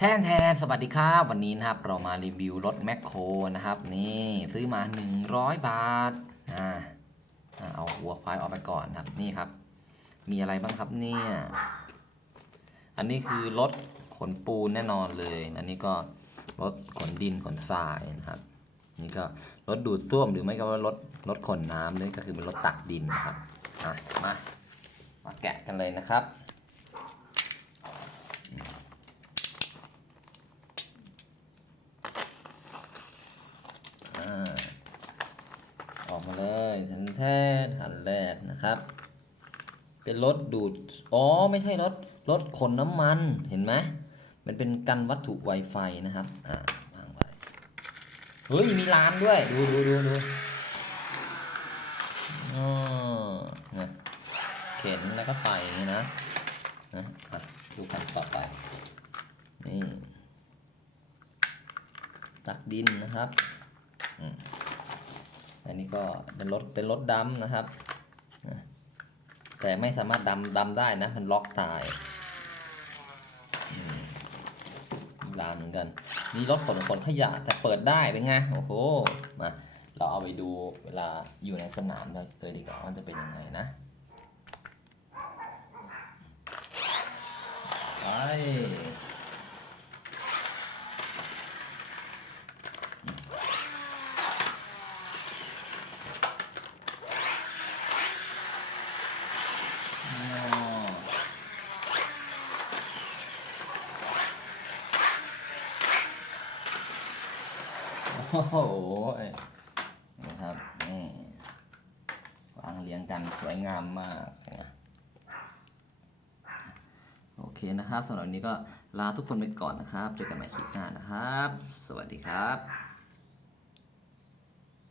แทนแทนสวัสดีครับ วันนี้นะครับเรามารีวิวรถแมคโครนะครับนี่ซื้อมา 100 บาทอ่าอ่าเอาหัวควายออกไปก่อนครับนี่ครับ มีอะไรบ้างครับเนี่ย อันนี้คือรถขนปูนแน่นอนเลย อันนี้ก็รถขนดินขนทรายนะครับ นี่ก็รถดูดซ่วมหรือไม่ก็ว่ารถรถขนน้ำนี่ก็คือเป็นรถตักดินนะครับอะมามาแกะกันเลยนะครับ อ่าออก มาเลยทันแท้อันแรกนะครับ เป็นรถดูด อ๋อ ไม่ใช่รถ รถขนน้ำมัน เห็นไหม มันเป็นกันวัตถุไวไฟนะครับ อ่าวางไว้ เฮ้ย มีลานด้วย ดูดูดูดูอ๋อนะเข็นแล้วก็ไปงนี้นะนะอะดูกันต่อไป นี่ ตักดินนะครับ อืม อันนี้ก็เป็นรถเป็นรถดำนะครับ แต่ไม่สามารถดำดำได้นะมันล็อกตายร้านเหมือนกันนี่รถขนขนขยะแต่เปิดได้เป็นไงโอ้โหมาเราเอาไปดูเวลาอยู่ในสนามเลยดีกว่ามันจะเป็นยังไงนะ ไป อ๋อ โอ้โหนะครับนี่วางเรียงกันสวยงามมากนะโอเคนะครับสำหรับวันนี้ก็ลาทุกคนไปก่อนนะครับ เจอกันใหม่คลิปหน้านะครับ สวัสดีครับ